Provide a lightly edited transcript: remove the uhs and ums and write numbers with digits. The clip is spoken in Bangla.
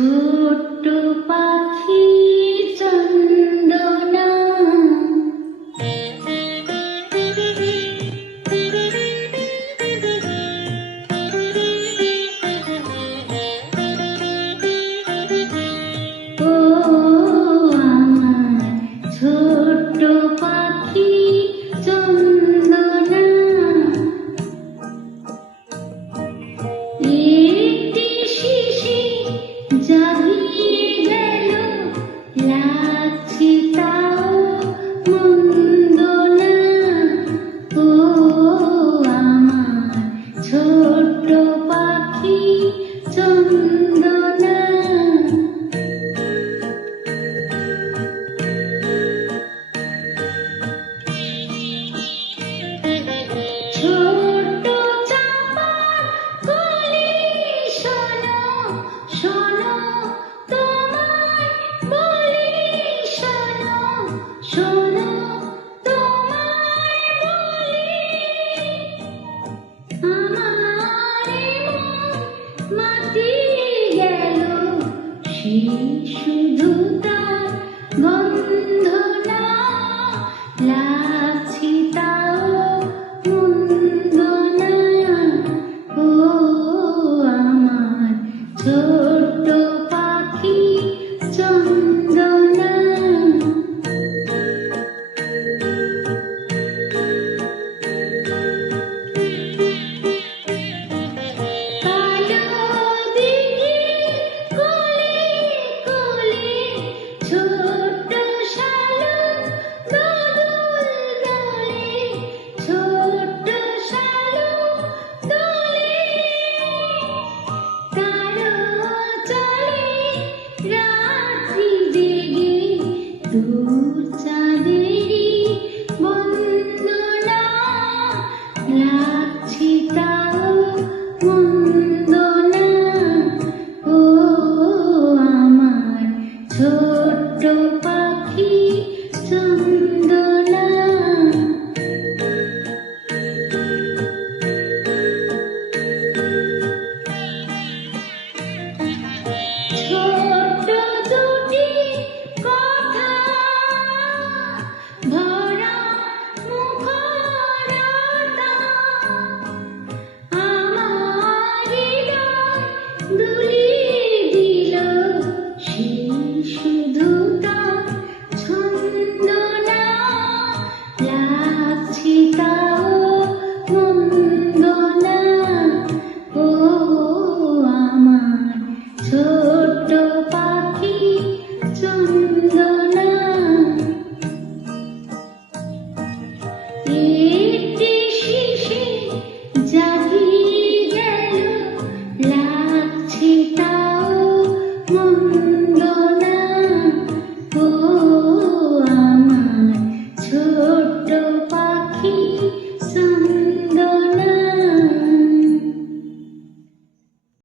ছোট্ট পাখি চন্দনা ও আমার ছোট্ট পাখি চন্দনা একটি শিশির জাগিয়ে গেল লাগছে তাও মন্দ না। ও আমার ছোট্ট পাখি চন্দনা ছোট্ট চাঁপার কলি শোনো শোনো তোমায় বলি শোনো শোনো তোমায় বলি আমার মন মাতিয়ে গেল সেই শুধু তার গন্ধ না লাগছে তাও মন্দ না। ও আমার ছোট্ট পাখি চন্দনা কালো দিঘির কোলে কোলে ছোট্ট শালুক দোদুল দোলে ছোট্ট শালুক দোলে তারো চলে রাত্রি জেগে দূর চাঁদেরই বন্দনা লাগছে তাও মন্দ না। ও আমার ছোট্ট পাখি চন্দনা ছোট্ট দুটি কথা ভরা মুখরতা আমার হৃদয় দুলিয়ে দিল সেই শুধু তার ছন্দ না লাগছে তাও মন্দ